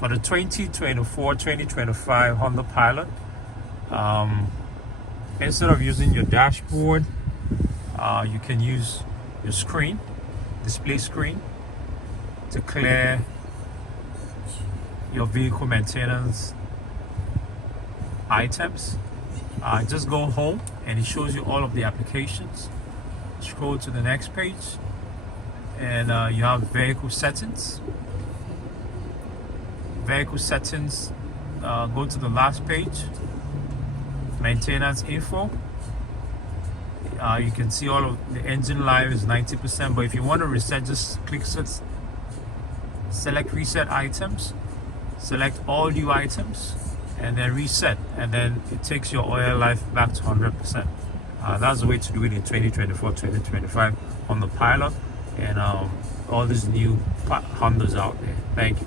For the 2024-2025 Honda Pilot, instead of using your dashboard, you can use your screen, display screen, to clear your vehicle maintenance items. Just go home and it shows you all of the applications. Scroll to the next page and you have vehicle settings. Vehicle settings, go to the last page, maintenance info. You can see all of the engine life is 90%, but if you want to reset, just click select reset items, select all new items, and then reset, and then it takes your oil life back to 100%. That's the way to do it in 2024-2025 on the Pilot and all these new Hondas out there. Thank you.